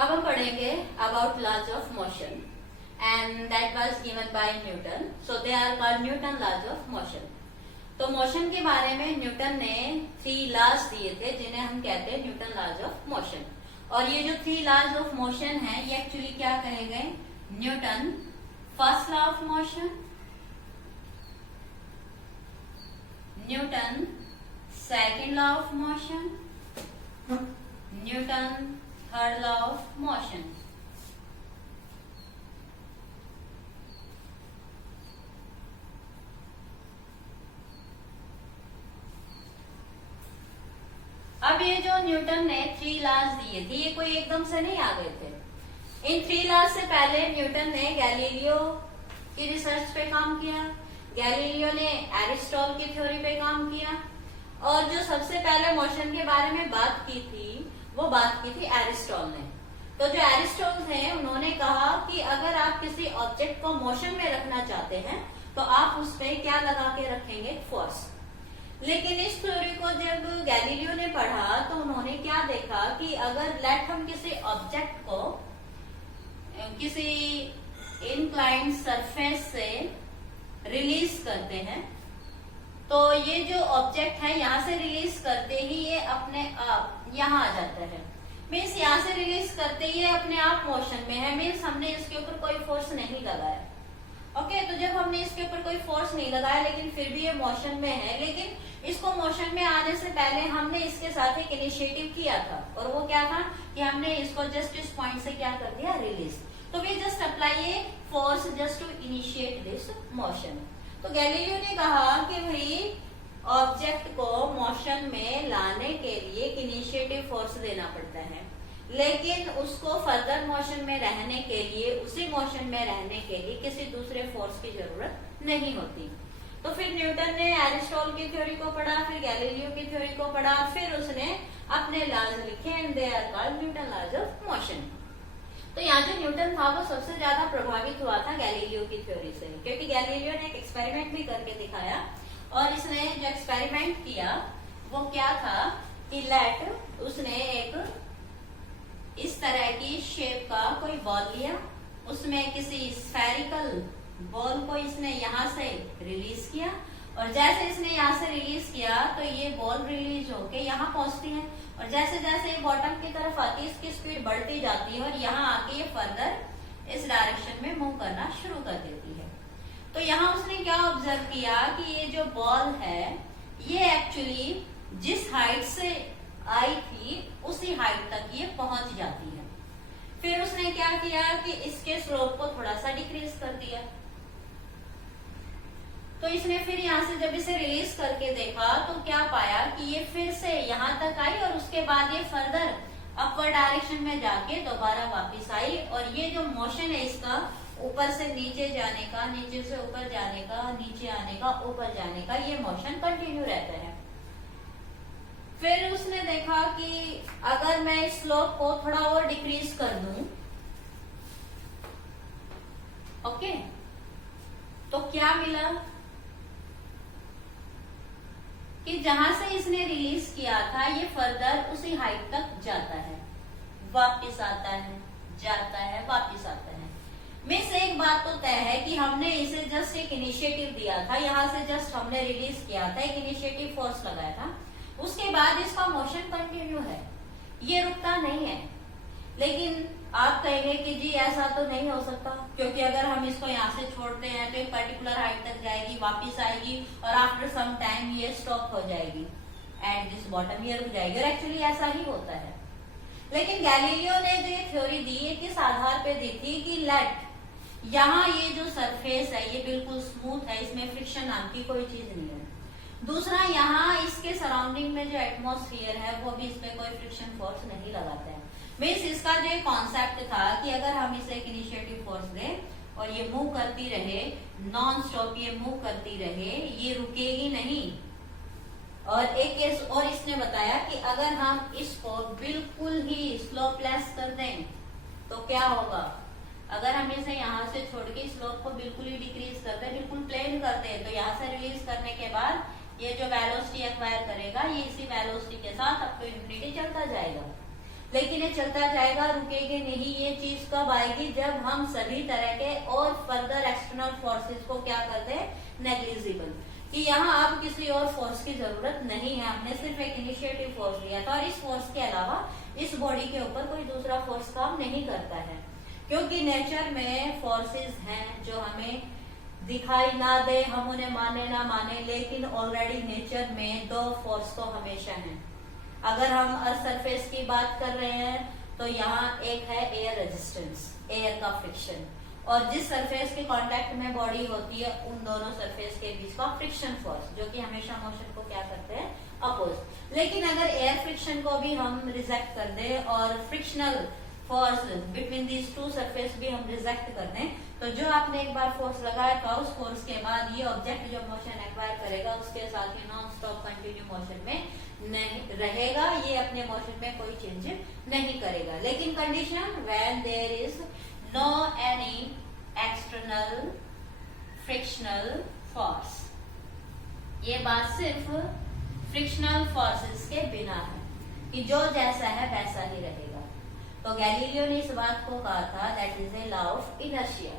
अब हम पढ़ेंगे about laws of motion and that was given by Newton, so they are called Newton laws of motion. तो motion के बारे में न्यूटन ने 3 लॉज दिए थे जिन्हें हम कहते हैं न्यूटन लॉज ऑफ मोशन। और ये जो 3 लॉज ऑफ मोशन है ये एक्चुअली क्या कहे गए? Newton first law of motion, Newton second law of motion, Newton third law of motion. अब ये जो न्यूटन ने 3 लॉज दिए थे ये कोई एकदम से नहीं आ गए थे। इन 3 लॉज से पहले न्यूटन ने गैलीलियो की रिसर्च पे काम किया, गैलीलियो ने एरिस्टॉटल की थ्योरी पे काम किया, और जो सबसे पहले मोशन के बारे में बात की थी वो बात की थी एरिस्टॉटल ने। तो जो एरिस्टॉटल थे उन्होंने कहा कि अगर आप किसी ऑब्जेक्ट को मोशन में रखना चाहते हैं तो आप उस पर क्या लगा के रखेंगे? फोर्स। लेकिन इस थ्योरी को जब गैलीलियो ने पढ़ा तो उन्होंने क्या देखा कि अगर लेट हम किसी ऑब्जेक्ट को किसी इनक्लाइंड सरफेस से रिलीज करते हैं तो ये जो ऑब्जेक्ट है यहाँ से रिलीज करते ही ये अपने आप यहाँ आ जाता है। मीन्स यहाँ से रिलीज करते ही ये अपने आप मोशन में है, मीन्स हमने इसके ऊपर कोई फोर्स नहीं लगाया। ओके, तो जब हमने इसके ऊपर कोई फोर्स नहीं लगाया लेकिन फिर भी ये मोशन में है, लेकिन इसको मोशन में आने से पहले हमने इसके साथ एक इनिशिएटिव किया था, और वो क्या था कि हमने इसको जस्ट इस पॉइंट से क्या कर दिया? रिलीज। तो we just apply a force just to initiate this motion. तो गैलीलियो ने कहा कि भाई ऑब्जेक्ट को मोशन में लाने के लिए एक इनिशिएटिव फोर्स देना पड़ता है, लेकिन उसको फर्दर मोशन में रहने के लिए, उसी मोशन में रहने के लिए किसी दूसरे फोर्स की जरूरत नहीं होती। तो फिर न्यूटन ने एरिस्टॉटल की थ्योरी को पढ़ा, फिर गैलीलियो की थ्योरी को पढ़ा, फिर उसने अपने लॉज लिखे and they are called Newton laws of motion. तो यहाँ जो न्यूटन था वो सबसे ज्यादा प्रभावित हुआ था गैलीलियो की थ्योरी से, क्योंकि गैलीलियो ने एक एक्सपेरिमेंट भी करके दिखाया, और इसने जो एक्सपेरिमेंट किया वो क्या था कि लेट उसने एक इस तरह की शेप का कोई बॉल लिया, उसमें किसी स्फेरिकल बॉल को इसने यहाँ से रिलीज किया, और जैसे इसने यहाँ से रिलीज किया तो ये बॉल रिलीज होके यहाँ पहुंचती है, और जैसे जैसे ये बॉटम की तरफ आती है इसकी स्पीड बढ़ती जाती है, और यहाँ आके ये फर्दर इस डायरेक्शन में मूव करना शुरू कर देती है। तो यहाँ उसने क्या ऑब्जर्व किया कि ये जो बॉल है ये एक्चुअली जिस हाइट से आई थी उसी हाइट तक ये पहुंच जाती है। फिर उसने क्या किया कि इसके स्लोप को थोड़ा सा डिक्रीज कर दिया। तो इसने फिर यहाँ से जब इसे रिलीज करके देखा तो क्या पाया कि ये फिर से यहाँ तक आई, और उसके बाद ये फर्दर अपवर्ड डायरेक्शन में जाके दोबारा वापस आई, और ये जो मोशन है इसका ऊपर से नीचे जाने का, नीचे से ऊपर जाने का, नीचे आने का, ऊपर जाने का, ये मोशन कंटिन्यू रहता है। फिर उसने देखा कि अगर मैं इस स्लोप को थोड़ा और डिक्रीज कर दूं, ओके, तो क्या मिला कि जहां से इसने रिलीज किया था ये फर्दर उसी हाइट तक जाता है, वापस आता है, जाता है, वापस आता है। मिस एक बात तो तय है कि हमने इसे जस्ट एक इनिशिएटिव दिया था, यहाँ से जस्ट हमने रिलीज किया था, एक इनिशिएटिव फोर्स लगाया था, उसके बाद इसका मोशन कंटिन्यू है, ये रुकता नहीं है। लेकिन आप कहेंगे कि जी ऐसा तो नहीं हो सकता, क्योंकि अगर हम इसको यहाँ से छोड़ते हैं तो एक पर्टिकुलर हाइट तक जाएगी, वापस आएगी, और आफ्टर सम टाइम ये स्टॉप हो जाएगी एंड दिस बॉटम हियर हो जाएगी, और एक्चुअली ऐसा ही होता है। लेकिन गैलीलियो ने जो ये थ्योरी दी है किस आधार पे दी थी कि लेट यहाँ ये जो सरफेस है ये बिल्कुल स्मूथ है, इसमें फ्रिक्शन नाम की कोई चीज नहीं है। दूसरा, यहाँ इसके सराउंडिंग में जो एटमॉस्फेयर है वो भी इसमें कोई फ्रिक्शन फोर्स नहीं लगाता है। मीन्स इसका जो कॉन्सेप्ट था कि अगर हम इसे एक इनिशिएटिव फोर्स दें और ये मूव करती रहे, नॉन स्टॉप ये मूव करती रहे, ये रुकेगी नहीं। और एक केस और इसने बताया कि अगर हम इसको बिल्कुल ही स्लोपलेस कर दें तो क्या होगा? अगर हम इसे यहाँ से छोड़ के स्लोप को बिल्कुल ही डिक्रीज कर दें, बिल्कुल प्लेन कर दें, तो यहाँ से रिलीज करने के बाद ये जो वेलोसिटी एक्वायर करेगा ये इसी वेलोसिटी के साथ अप टू इंफिनिटी चलता जाएगा। लेकिन ये चलता जाएगा, रुकेगी नहीं। ये चीज कब आएगी? जब हम सभी तरह के और फर्दर एक्सटर्नल फोर्सेस को क्या करते हैं? नेग्लिजिबल, कि यहाँ अब किसी और फोर्स की जरूरत नहीं है, हमने सिर्फ एक इनिशिएटिव फोर्स लिया था और इस फोर्स के अलावा इस बॉडी के ऊपर कोई दूसरा फोर्स काम नहीं करता है, क्योंकि नेचर में फोर्सेस हैं जो हमें दिखाई ना दे, हम उन्हें माने ना माने, लेकिन ऑलरेडी नेचर में दो फोर्स तो हमेशा है। अगर हम अर्थ सरफेस की बात कर रहे हैं तो यहाँ एक है एयर रेजिस्टेंस, एयर का फ्रिक्शन, और जिस सरफेस के कांटेक्ट में बॉडी होती है उन दोनों सरफेस के बीच का फ्रिक्शन फोर्स, जो कि हमेशा मोशन को क्या करते हैं? अपोज। लेकिन अगर एयर फ्रिक्शन को भी हम रिजेक्ट कर दें और frictional force between these two surface भी हम रिजेक्ट कर दें, तो जो आपने एक बार फोर्स लगाया था उस फोर्स के बाद ये ऑब्जेक्ट जो मोशन एक्वायर करेगा उसके साथ ही नॉन स्टॉप कंटिन्यू मोशन में नहीं रहेगा, ये अपने मोशन में कोई चेंज नहीं करेगा। लेकिन condition when there is no any external frictional force, ये बात सिर्फ फ्रिक्शनल फोर्सेस के बिना है कि जो जैसा है वैसा ही रहेगा। तो गैलीलियो ने इस बात को कहा था that is a law of inertia,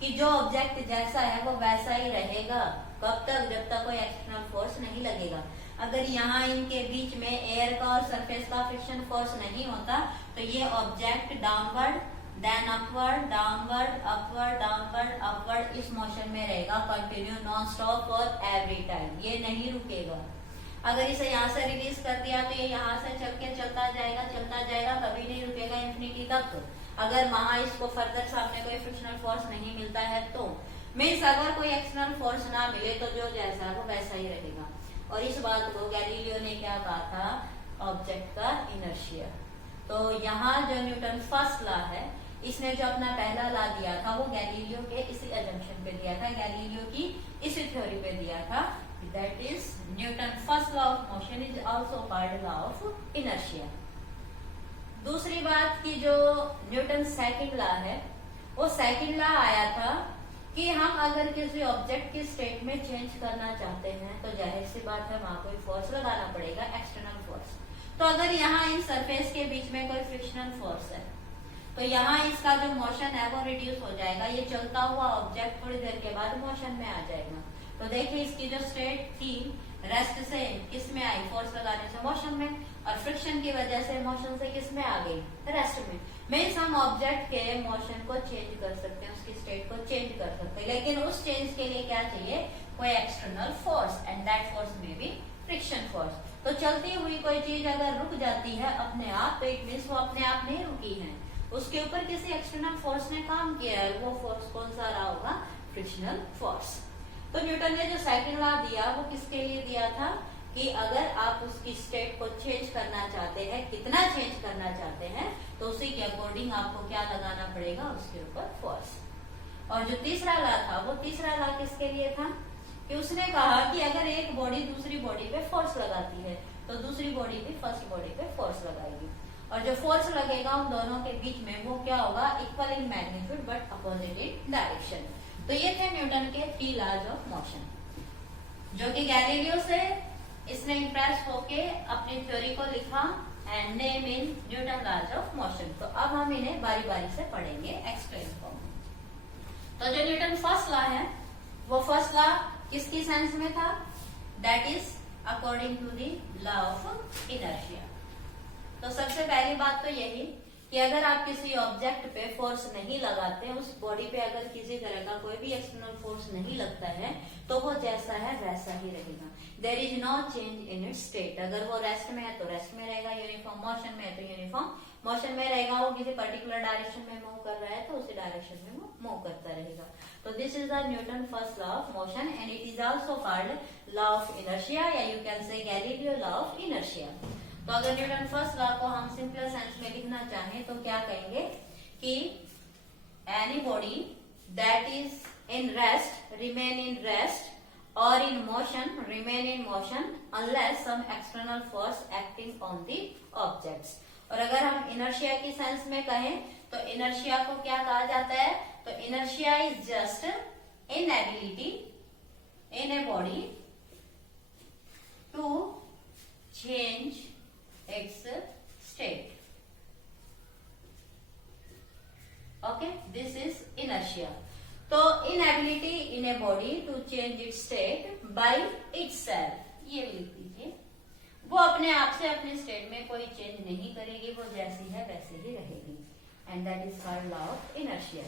कि जो ऑब्जेक्ट जैसा है वो वैसा ही रहेगा। कब तक? जब तक कोई एक्सटर्नल फोर्स नहीं लगेगा। अगर यहाँ इनके बीच में एयर का और सरफेस का फ्रिक्शन फोर्स नहीं होता तो ये object downward then upward, downward upward, downward upward इस मोशन में रहेगा कंटिन्यू नॉन स्टॉप और एवरी टाइम, ये नहीं रुकेगा। अगर इसे यहाँ से रिलीज कर दिया तो ये यहाँ से चल के चलता जाएगा, कभी नहीं रुकेगा इंफिनिटी तक। अगर वहां इसको फर्दर सामने कोई फ्रिक्शनल फोर्स नहीं मिलता है तो मीन्स अगर कोई एक्सटर्नल फोर्स ना मिले तो जो जैसा है वो वैसा ही रहेगा। और इस बात को गैलीलियो ने क्या कहा था? ऑब्जेक्ट का इनर्शिया। तो यहाँ जो न्यूटन फर्स्ट लॉ है, इसने जो अपना पहला लॉ दिया था वो गैलीलियो के इसी अजम्पशन पे दिया था, गैलीलियो की इसी थ्योरी पे दिया था, that is Newton first law of motion is also called law of inertia. दूसरी बात की जो न्यूटन सेकंड लॉ है, वो सेकंड लॉ आया था कि हम अगर किसी ऑब्जेक्ट की स्टेट में चेंज करना चाहते हैं तो जाहिर सी बात है वहां कोई फोर्स लगाना पड़ेगा, एक्सटर्नल फोर्स। तो अगर यहाँ इन सरफेस के बीच में कोई फ्रिक्शनल फोर्स है तो यहाँ इसका जो मोशन है वो रिड्यूस हो जाएगा, ये चलता हुआ ऑब्जेक्ट थोड़ी देर के बाद मोशन में आ जाएगा। तो देखिए इसकी जो स्टेट थी रेस्ट से किस में आई? फोर्स लगाने से मोशन में, और फ्रिक्शन की वजह से मोशन से किस में आ गई? रेस्ट में। मीन्स हम ऑब्जेक्ट के मोशन को चेंज कर सकते हैं, उसकी स्टेट को चेंज कर सकते हैं, लेकिन उस चेंज के लिए क्या चाहिए? कोई external force, and that force में भी फ्रिक्शन फोर्स। तो चलती हुई कोई चीज अगर रुक जाती है अपने आप तो इट मीन्स वो अपने आप नहीं रुकी है, उसके ऊपर किसी एक्सटर्नल फोर्स ने काम किया है। वो फोर्स कौन सा रहा होगा? Frictional force. तो न्यूटन ने जो सेकंड लॉ दिया वो किसके लिए दिया था? कि अगर आप उसकी स्टेट को चेंज करना चाहते हैं, कितना चेंज करना चाहते हैं, तो उसी के अकॉर्डिंग आपको क्या लगाना पड़ेगा? उसके ऊपर फोर्स। और जो तीसरा लॉ था वो तीसरा लॉ किसके लिए था? कि उसने कहा कि अगर एक बॉडी दूसरी बॉडी पे फोर्स लगाती है तो दूसरी बॉडी भी फर्स्ट बॉडी पे फोर्स लगाएगी, और जो फोर्स लगेगा उन दोनों के बीच में वो क्या होगा? Equal in magnitude but opposite in direction. तो ये थे न्यूटन के 3 लॉज ऑफ मोशन, जो कि गैलीलियो से इसने इम्प्रेस होके अपनी थ्योरी को लिखा and name in Newton laws of motion. तो अब हम इन्हें बारी बारी से पढ़ेंगे एक्सप्लेन फॉर्म में। तो जो न्यूटन फर्स्ट लॉ है वो फर्स्ट लॉ किसकी सेंस में था? That is according to the law of inertia. तो सबसे पहली बात तो यही कि अगर आप किसी ऑब्जेक्ट पे फोर्स नहीं लगाते, उस बॉडी पे अगर किसी तरह का कोई भी एक्सटर्नल फोर्स नहीं लगता है तो वो जैसा है वैसा ही रहेगा। There is no change in its state. अगर वो रेस्ट में है तो रेस्ट में रहेगा, यूनिफॉर्म मोशन में है तो यूनिफॉर्म मोशन में रहेगा, वो किसी पर्टिकुलर डायरेक्शन में मूव कर रहा है तो उसी डायरेक्शन में वो मूव करता रहेगा। तो this is the Newton first law of motion and it is also called law of inertia, या you can say Galileo law of inertia. तो अगर न्यूटन फर्स्ट लॉ को हम सिंपल सेंस में लिखना चाहें तो क्या कहेंगे? कि any body that is in rest remain in rest और in motion remain in motion unless some external force acting on the objects. और अगर हम इनर्शिया की सेंस में कहें तो इनर्शिया को क्या कहा जाता है? तो inertia is just inability in a body to change its state। Inability in a body to change its state by itself, ये भी लिख दीजिए। वो अपने आप से अपने स्टेट में कोई चेंज नहीं करेगी, वो जैसी है वैसे ही रहेगी, and that is called law of inertia.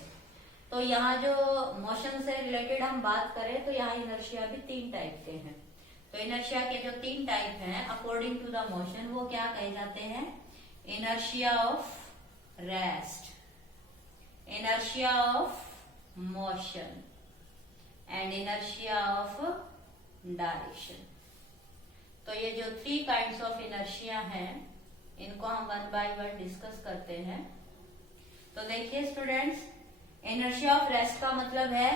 तो यहाँ जो मोशन से रिलेटेड हम बात करें तो यहाँ इनर्शिया भी 3 टाइप के हैं। तो इनर्शिया के जो 3 टाइप हैं अकॉर्डिंग टू द मोशन, वो क्या कहे जाते हैं? Inertia of rest, inertia of motion and inertia of direction. तो ये जो 3 काइंड्स ऑफ इनर्शिया हैं, इनको हम 1 बाय 1 डिस्कस करते हैं। तो देखिए स्टूडेंट्स, इनर्शिया ऑफ रेस्ट का मतलब है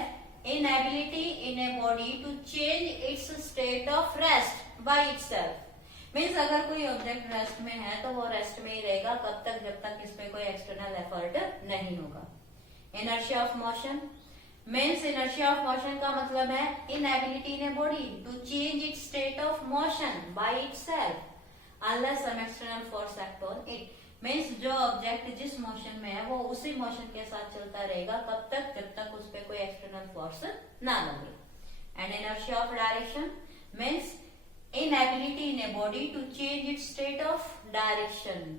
inability in a body to change its state of rest by itself. Means अगर कोई ऑब्जेक्ट रेस्ट में है तो वो रेस्ट में ही रहेगा, कब तक? जब तक इसमें कोई एक्सटर्नल एफर्ट नहीं होगा। Inertia of motion means, inertia of motion का मतलब है inability in a body to change its state of motion by itself unless some external force act on it. Means जो ऑब्जेक्ट जिस मोशन में है वो उसी मोशन के साथ चलता रहेगा, कब तक? जब तक उस पर कोई एक्सटर्नल फोर्स ना लगे। And inertia of direction means inability in a body to change its state of direction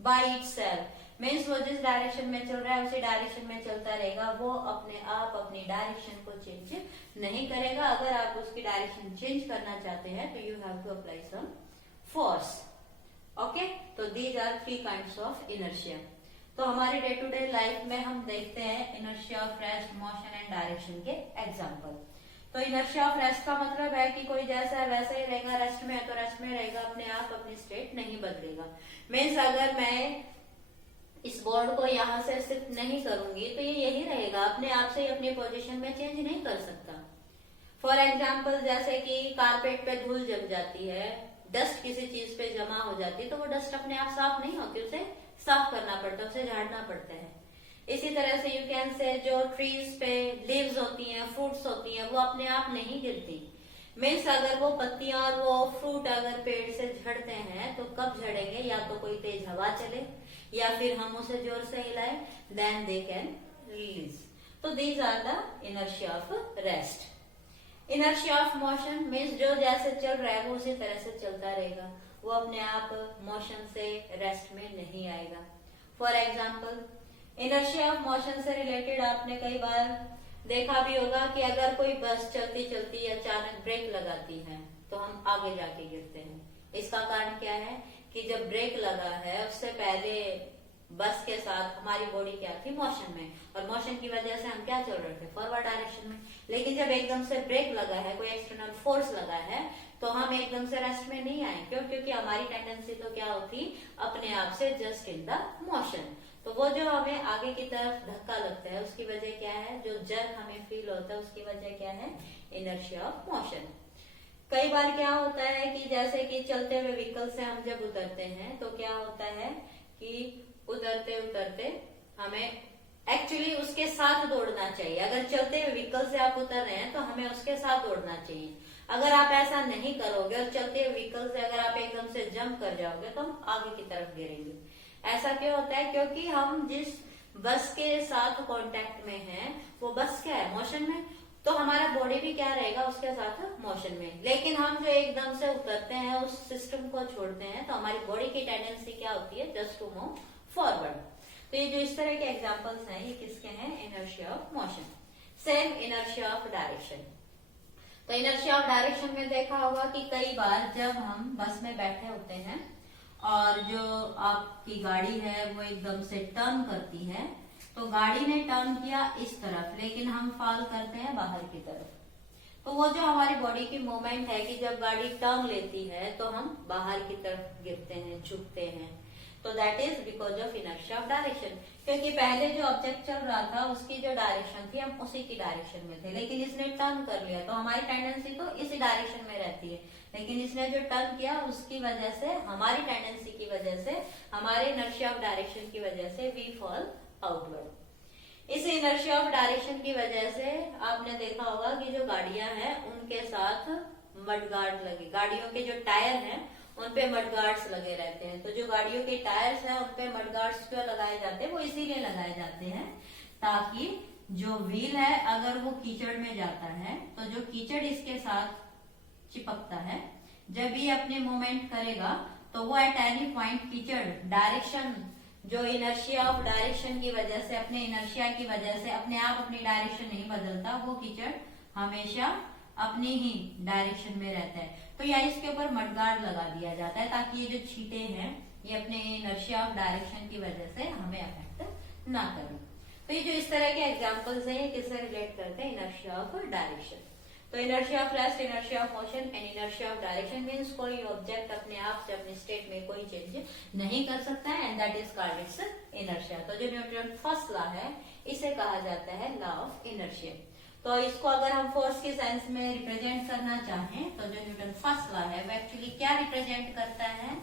by itself. Means वो जिस डायरेक्शन में चल रहा है उसी डायरेक्शन में चलता रहेगा, वो अपने आप अपनी डायरेक्शन को चेंज नहीं करेगा। अगर आप उसकी डायरेक्शन चेंज करना चाहते हैं तो you have to apply some force. Okay, तो these are 3 kinds of inertia. तो हमारे डे टू डे लाइफ में हम देखते हैं inertia of rest, motion and direction के एग्जाम्पल। तो इनर्शिया ऑफ रेस्ट का मतलब है कि कोई जैसा है वैसा ही रहेगा, रेस्ट में है तो रेस्ट में रहेगा, अपने आप अपनी स्टेट नहीं बदलेगा। मीन्स अगर मैं इस बोर्ड को यहाँ से शिफ्ट नहीं करूंगी तो ये यही रहेगा, अपने आप से ही अपनी पोजीशन में चेंज नहीं कर सकता। फॉर एग्जाम्पल, जैसे कि कारपेट पे धूल जम जाती है, डस्ट किसी चीज पे जमा हो जाती है, तो वो डस्ट अपने आप साफ नहीं होती, उसे साफ करना पड़ता है, उसे झाड़ना पड़ता है। इसी तरह से यू कैन से जो ट्रीज पे लीव्स होती हैं, फ्रूट्स होती हैं, वो अपने आप नहीं गिरती। मीन्स अगर वो पत्तियां और वो फ्रूट अगर पेड़ से झड़ते हैं तो कब झड़ेंगे? या तो कोई तेज हवा चले या फिर हम उसे जोर से हिलाएं, देन दे कैन रिलीज। तो these are the inertia of rest. Inertia of motion means जो जैसे चल रहा है वो उसी तरह से चलता रहेगा, वो अपने आप मोशन से रेस्ट में नहीं आएगा। For example, inertia of motion से रिलेटेड आपने कई बार देखा भी होगा कि अगर कोई बस चलती चलती अचानक ब्रेक लगाती है तो हम आगे जाके गिरते हैं। इसका कारण क्या है कि जब ब्रेक लगा है उससे पहले बस के साथ हमारी बॉडी क्या थी? मोशन में, और मोशन की वजह से हम क्या चल रहे थे? फॉरवर्ड डायरेक्शन में। लेकिन जब एकदम से ब्रेक लगा है, कोई एक्सटर्नल फोर्स लगा है, तो हम एकदम से रेस्ट में नहीं आए। क्यों? क्योंकि हमारी टेंडेंसी तो क्या होती? अपने आप से जस्ट इन द मोशन। तो वो जो हमें आगे की तरफ धक्का लगता है उसकी वजह क्या है? जो जर्क हमें फील होता है उसकी वजह क्या है? Inertia of motion. कई बार क्या होता है कि जैसे कि चलते हुए व्हीकल से हम जब उतरते हैं तो क्या होता है कि उतरते उतरते हमें एक्चुअली उसके साथ दौड़ना चाहिए। अगर चलते हुए व्हीकल से आप उतर रहे हैं तो हमें उसके साथ दौड़ना चाहिए। अगर आप ऐसा नहीं करोगे और चलते हुए व्हीकल से अगर आप एकदम से जंप कर जाओगे तो हम आगे की तरफ गिरेंगे। ऐसा क्यों होता है? क्योंकि हम जिस बस के साथ कांटेक्ट में हैं वो बस क्या है? मोशन में। तो हमारा बॉडी भी क्या रहेगा? उसके साथ मोशन में। लेकिन हम जो एकदम से उतरते हैं उस सिस्टम को छोड़ते हैं तो हमारी बॉडी की टेंडेंसी क्या होती है? Just to move forward. तो ये जो इस तरह के एग्जांपल्स हैं ये किसके हैं? Inertia of motion. Same inertia of direction. तो इनर्शिया ऑफ डायरेक्शन में देखा होगा कि कई बार जब हम बस में बैठे होते हैं और जो आपकी गाड़ी है वो एकदम से टर्न करती है, तो गाड़ी ने टर्न किया इस तरफ लेकिन हम फॉल करते हैं बाहर की तरफ। तो वो जो हमारी बॉडी की मूवमेंट है कि जब गाड़ी टर्न लेती है तो हम बाहर की तरफ गिरते हैं, झुकते हैं। तो that is because of inertia of direction. क्योंकि पहले जो ऑब्जेक्ट चल रहा था उसकी जो डायरेक्शन थी हम उसी की डायरेक्शन में थे, लेकिन इसने टर्न कर लिया तो हमारी टेंडेंसी तो इसी डायरेक्शन में रहती है। लेकिन इसने जो टर्न किया उसकी वजह से, हमारी टेंडेंसी की वजह से, हमारे इनर्शिया ऑफ डायरेक्शन की वजह से वी फॉल आउटवर्ड। इस इनर्शिया ऑफ डायरेक्शन की वजह से आपने देखा होगा कि जो गाड़ियां हैं उनके साथ मडगार्ड लगे, गाड़ियों के जो टायर हैं उन पे मडगार्ड्स लगे रहते हैं। तो जो गाड़ियों के टायर्स हैं उन पे मडगार्ड्स क्यों लगाए जाते हैं? वो इसीलिए लगाए जाते हैं ताकि जो व्हील है अगर वो कीचड़ में जाता है तो जो कीचड़ इसके साथ चिपकता है, जब ये अपने मूवमेंट करेगा तो वो एट एनी पॉइंट कीचड़ डायरेक्शन, जो इनर्शिया ऑफ डायरेक्शन की वजह से, अपने इनर्शिया की वजह से अपने आप अपनी डायरेक्शन नहीं बदलता, वो कीचड़ हमेशा अपनी ही डायरेक्शन में रहता है। तो या इसके ऊपर मडगार्ड लगा दिया जाता है ताकि ये जो छींटे हैं ये अपने इनर्शिया ऑफ डायरेक्शन की वजह से हमें अफेक्ट ना करें। तो ये जो इस तरह के एग्जांपल्स हैं ये किससे रिलेट करते हैं? Inertia of direction. तो inertia of rest, inertia of motion and inertia of direction means कोई ऑब्जेक्ट अपने आप से अपने स्टेट में कोई चेंज नहीं कर सकता है and that is called its inertia. तो जो न्यूटन फर्स्ट लॉ है इसे कहा जाता है लॉ ऑफ इनर्शिया। तो इसको अगर हम फोर्स के सेंस में रिप्रेजेंट करना चाहें तो जो न्यूटन फर्स्ट लॉ है वो एक्चुअली क्या रिप्रेजेंट करता है?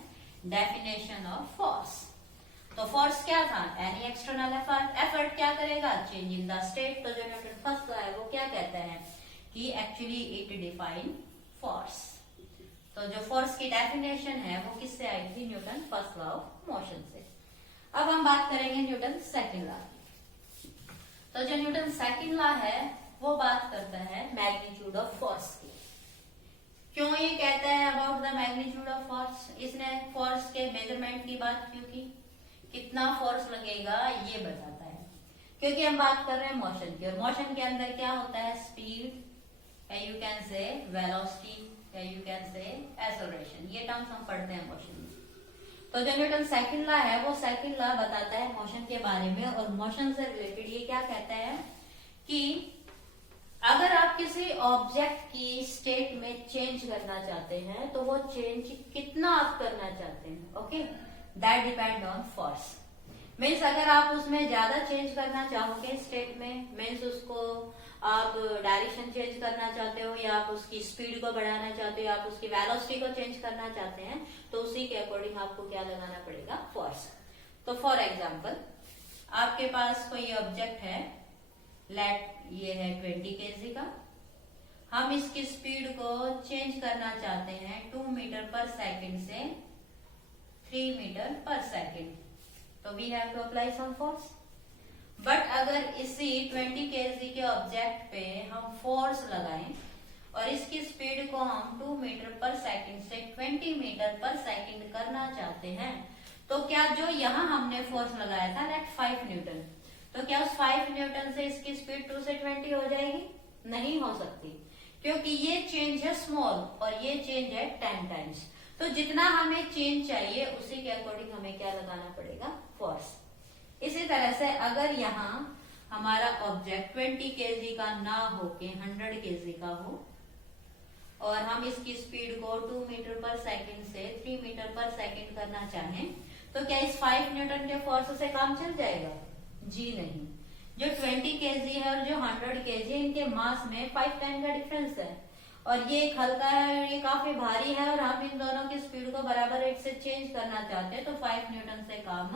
Definition of force. तो फोर्स क्या था? एनी एक्सटर्नल एफर्ट क्या करेगा? Change in the state. तो जो न्यूटन फर्स्ट लॉ है वो क्या कहता है कि एक्चुअली इट डिफाइन फोर्स। तो जो फोर्स की डेफिनेशन है वो किससे आई थी? Newton first law of motion से। अब हम बात करेंगे न्यूटन सेकंड लॉ की। तो जो न्यूटन सेकंड लॉ है वो बात करता है मैग्नीट्यूड ऑफ फोर्स की। क्यों ये कहता है about the magnitude of force? इसने फोर्स के मेजरमेंट की बात क्यों की? कितना फोर्स लगेगा ये बताता है, क्योंकि हम बात कर रहे हैं मोशन की, और मोशन के अंदर क्या होता है? स्पीड, यू कैन से वेलोसिटी, यू कैन से एक्सेलरेशन, ये टर्म्स हम पढ़ते हैं मोशन में। तो जो न्यूटन सेकंड लॉ है वो सेकंड लॉ बताता है मोशन के बारे में, और मोशन से रिलेटेड ये क्या कहता है कि अगर आप किसी ऑब्जेक्ट की स्टेट में चेंज करना चाहते हैं तो वो चेंज कितना आप करना चाहते हैं, okay, that depend on force. Means अगर आप उसमें ज्यादा चेंज करना चाहोगे स्टेट में, मीन्स उसको आप डायरेक्शन चेंज करना चाहते हो, या आप उसकी स्पीड को बढ़ाना चाहते हो, या आप उसकी वेलोसिटी को चेंज करना चाहते हैं, तो उसी के अकॉर्डिंग आपको क्या लगाना पड़ेगा? फोर्स। तो फॉर एग्जाम्पल आपके पास कोई ऑब्जेक्ट है, लेट ये है 20 kg का, हम इसकी स्पीड को चेंज करना चाहते हैं 2 मीटर पर सेकेंड से 3 मीटर पर सेकेंड, तो we have to apply some force. But अगर इसी 20 kg के ऑब्जेक्ट पे हम फोर्स लगाएं और इसकी स्पीड को हम 2 मीटर पर सेकेंड से 20 मीटर पर सेकेंड करना चाहते हैं, तो क्या जो यहाँ हमने फोर्स लगाया था लेट 5 न्यूटन, तो क्या उस 5 न्यूटन से इसकी स्पीड 2 से 20 हो जाएगी? नहीं हो सकती, क्योंकि ये चेंज है स्मॉल और ये चेंज है 10 टाइम्स। तो जितना हमें चेंज चाहिए उसी के अकॉर्डिंग हमें क्या लगाना पड़ेगा? फोर्स। इसी तरह से अगर यहाँ हमारा ऑब्जेक्ट 20 kg का ना होके 100 kg का हो और हम इसकी स्पीड को 2 मीटर पर सेकेंड से 3 मीटर पर सेकेंड करना चाहें, तो क्या इस 5 न्यूटन के फोर्स से काम चल जाएगा? जी नहीं। जो 20 kg है और जो 100 kg है, इनके मास में 5 टाइम का डिफरेंस है, और ये एक हल्का है और ये काफी भारी है, और हम इन दोनों की स्पीड को बराबर रेट से चेंज करना चाहते हैं, तो 5 न्यूटन से काम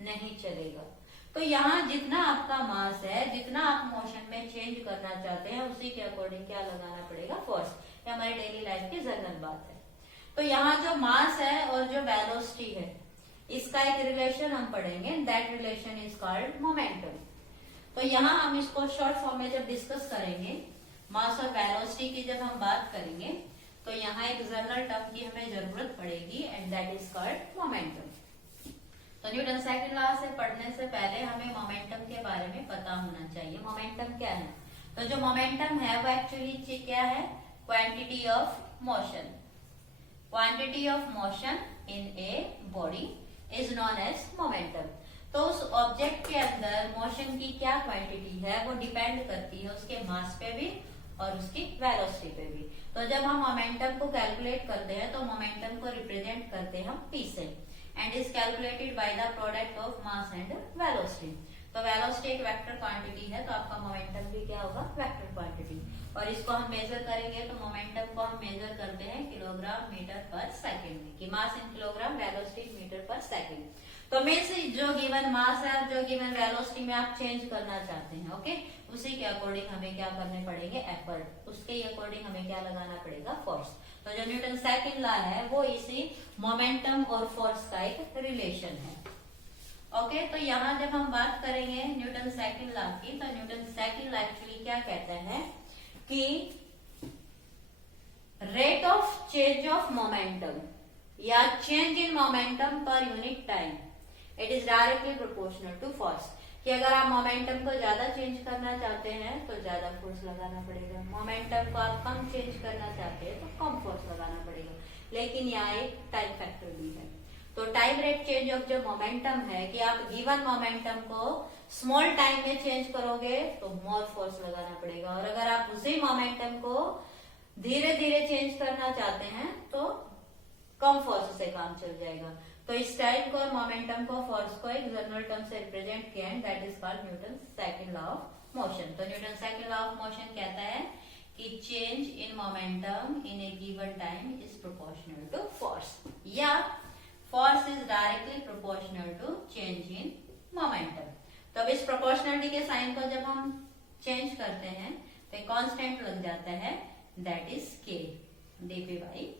नहीं चलेगा। तो यहाँ जितना आपका मास है, जितना आप मोशन में चेंज करना चाहते हैं, उसी के अकॉर्डिंग क्या लगाना पड़ेगा? फोर्स। ये हमारी डेली लाइफ की जनरल बात है। तो यहाँ जो मास है और जो वेलोसिटी है, इसका एक रिलेशन हम पढ़ेंगे, that relation is called momentum. तो यहाँ हम इसको शॉर्ट फॉर्म में जब डिस्कस करेंगे, मास और वेलोसिटी की जब हम बात करेंगे, तो यहाँ एक जनरल टर्म की हमें जरूरत पड़ेगी and that is called momentum. तो न्यूटन सेकंड लॉ से पढ़ने से पहले हमें मोमेंटम के बारे में पता होना चाहिए। मोमेंटम क्या है? तो जो मोमेंटम है वो एक्चुअली क्या है? Quantity of motion. Quantity of motion in a body is known as momentum. तो उस ऑब्जेक्ट के अंदर मोशन की क्या क्वांटिटी है वो डिपेंड करती है उसके मास पे भी और उसकी वेलोसिटी पे भी। तो जब हम मोमेंटम को कैलकुलेट करते हैं तो मोमेंटम को रिप्रेजेंट करते हैं हम P से, and is calculated by the product of mass and velocity. तो वेलोसिटी एक वेक्टर क्वांटिटी है, तो आपका मोमेंटम भी क्या होगा? Vector quantity. और इसको हम मेजर करेंगे तो मोमेंटम को हम मेजर करते हैं किलोग्राम मीटर पर सेकेंड में, कि मास इन किलोग्राम, वेलोसिटी मीटर पर सेकेंड। तो मीन्स जो गिवन मास है और जो गिवन वेलोसिटी में आप चेंज करना चाहते हैं, ओके, उसी के अकॉर्डिंग हमें क्या करने पड़ेंगे? एफर्ट। उसके अकॉर्डिंग हमें क्या लगाना पड़ेगा? फोर्स। तो जो न्यूटन सेकंड लॉ है वो इसी मोमेंटम और फोर्स का एक रिलेशन है। ओके, तो यहाँ जब हम बात करेंगे न्यूटन सेकंड लॉ की, तो न्यूटन सेकंड लॉ एक्चुअली क्या कहता है कि rate of change of momentum या change in momentum per unit time it is directly proportional to force. कि अगर आप मोमेंटम को ज्यादा चेंज करना चाहते हैं तो ज्यादा फोर्स लगाना पड़ेगा, मोमेंटम को आप कम चेंज करना चाहते हैं तो कम फोर्स लगाना पड़ेगा। लेकिन यहाँ एक टाइम फैक्टर भी है। तो टाइम रेट चेंज ऑफ जो मोमेंटम है कि आप गिवन मोमेंटम को स्मॉल टाइम में चेंज करोगे तो मोर फोर्स लगाना पड़ेगा, और अगर आप उसी मोमेंटम को धीरे धीरे चेंज करना चाहते हैं तो कम फोर्स से काम चल जाएगा। तो इस टाइम को और मोमेंटम को फोर्स को एक जनरल टर्म से रिप्रेजेंट किया है, that is called Newton second law of motion. तो Newton second law of motion कहता है कि change in momentum in a given time is proportional to force, या force is directly proportional to change in momentum. तो अब इस proportionality के sign को जब हम चेंज करते हैं तो एक कांस्टेंट लग जाता है, दैट इज के dp बाई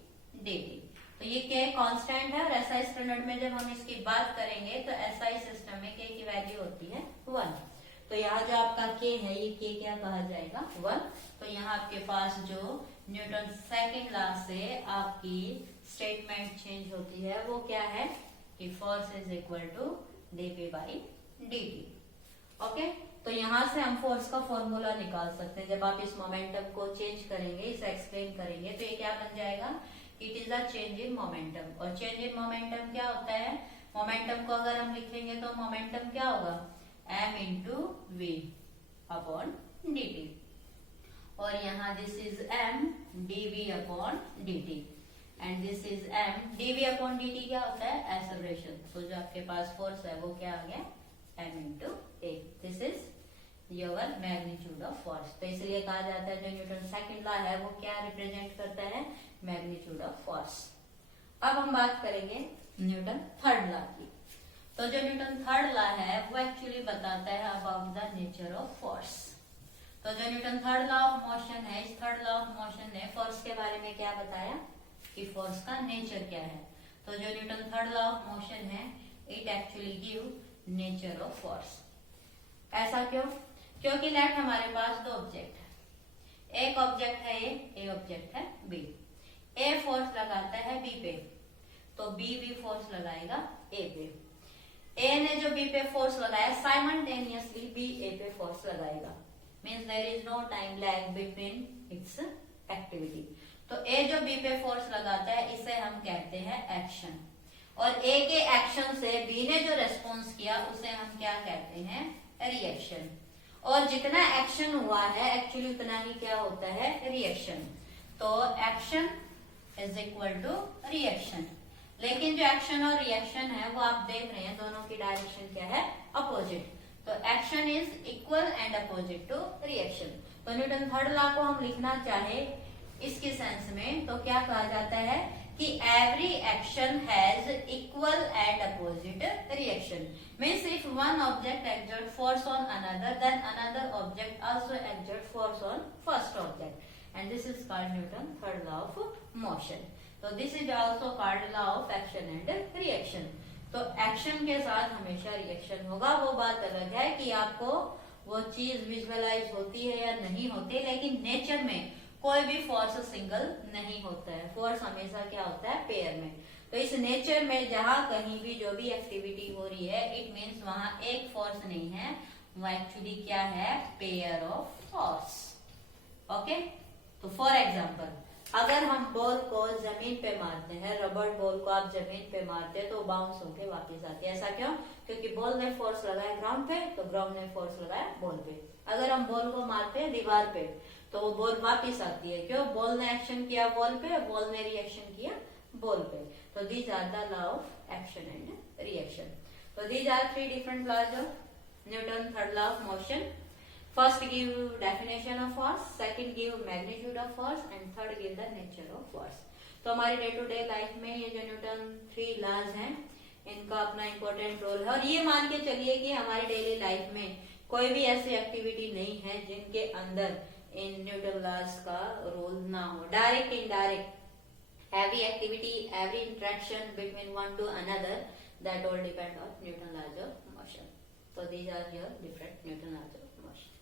dt। तो ये के कांस्टेंट है, और एसआई स्टैंडर्ड में जब हम इसकी बात करेंगे तो एसआई सिस्टम में के की वैल्यू होती है 1। तो यहाँ जो आपका के है ये के क्या कहा जाएगा 1। तो यहाँ आपके पास जो न्यूटन सेकंड लॉ से आपकी स्टेटमेंट चेंज होती है वो क्या है कि force is equal to dp by dt। Okay, तो यहाँ से हम फोर्स का फॉर्मूला निकाल सकते हैं। जब आप इस मोमेंटम को चेंज करेंगे, इसे एक्सप्लेन करेंगे, तो ये क्या बन जाएगा, it is a change in momentum. और चेंज इन मोमेंटम क्या होता है, मोमेंटम को अगर हम लिखेंगे तो मोमेंटम क्या होगा m into V upon D T, और यहाँ this is m dv upon dt and this is m dv upon dt क्या होता है एक्सेलरेशन। तो जो आपके पास फोर्स है वो क्या आ गया m into a, this is your magnitude of force. तो इसलिए कहा जाता है जो न्यूटन सेकंड लॉ है वो क्या रिप्रेजेंट करता है, मैग्नीट्यूड ऑफ फोर्स। अब हम बात करेंगे न्यूटन थर्ड लॉ की। तो जो न्यूटन थर्ड लॉ है वो एक्चुअली बताता है about the nature of force. तो जो Newton third law of motion है, इस थर्ड लॉ ऑफ मोशन ने फोर्स के बारे में क्या बताया कि फोर्स का नेचर क्या है। तो जो Newton third law of motion है it actually give nature of force. ऐसा क्यों, क्योंकि लेट हमारे पास दो ऑब्जेक्ट है, एक ऑब्जेक्ट है ए ऑब्जेक्ट है बी। ए फोर्स लगाता है बी पे तो बी भी फोर्स लगाएगा ए पे। ए ने जो बी पे फोर्स लगाया साइमल्टेनियसली बी ए पे फोर्स लगाएगा, means there is no time lag between its activity. तो ए जो बी पे फोर्स लगाता है इसे हम कहते हैं एक्शन, और ए के एक्शन से बी ने जो रेस्पॉन्स किया उसे हम क्या कहते हैं रिएक्शन। और जितना एक्शन हुआ है एक्चुअली उतना ही क्या होता है रिएक्शन। तो action is equal to reaction, लेकिन जो एक्शन और रिएक्शन है वो आप देख रहे हैं दोनों की डायरेक्शन क्या है अपोजिट। तो action is equal and opposite to reaction. तो न्यूटन थर्ड लॉ को हम लिखना चाहे इसके सेंस में तो क्या कहा जाता है कि every action has equal and opposite reaction. Means if one object exert force on another, then another object also exert force on first object, and this is called Newton third law of motion. So this is also called law of action and reaction. तो action के साथ हमेशा reaction होगा। वो बात अलग है कि आपको वो चीज विजुअलाइज होती है या नहीं होती, लेकिन नेचर में कोई भी फोर्स सिंगल नहीं होता है, फोर्स हमेशा क्या होता है पेयर में। तो इस नेचर में जहां कहीं भी जो भी एक्टिविटी हो रही है इट मीन्स वहां एक फोर्स नहीं है, वो एक्चुअली क्या है पेयर ऑफ फोर्स। ओके, तो फॉर एग्जांपल अगर हम बॉल को जमीन पे मारते हैं, रबर बॉल को आप जमीन पे मारते हैं तो बाउंस होके वापस आती है। ऐसा क्यों, क्योंकि बॉल ने फोर्स लगाया ग्राउंड पे तो ग्राउंड ने फोर्स लगाया बॉल पे। अगर हम बॉल को मारते हैं दीवार पे तो वो बॉल वापिस आती है, क्यों, बॉल ने एक्शन किया बॉल पे, बॉल ने रिएक्शन किया बॉल पे। तो these are the law of action and reaction. तो these are three different laws of Newton third law of motion. First give definition of force, second give magnitude of force and third give the nature of force. तो हमारी day to day life में ये जो Newton three laws हैं इनका अपना important role है। और ये मान के चलिए कि हमारी डेली लाइफ में कोई भी ऐसी एक्टिविटी नहीं है जिनके अंदर इन न्यूटन लॉज का रोल ना हो, direct indirect every activity, every interaction between one to another, that all depend on Newton laws of motion. So these are your different Newton arms of motion.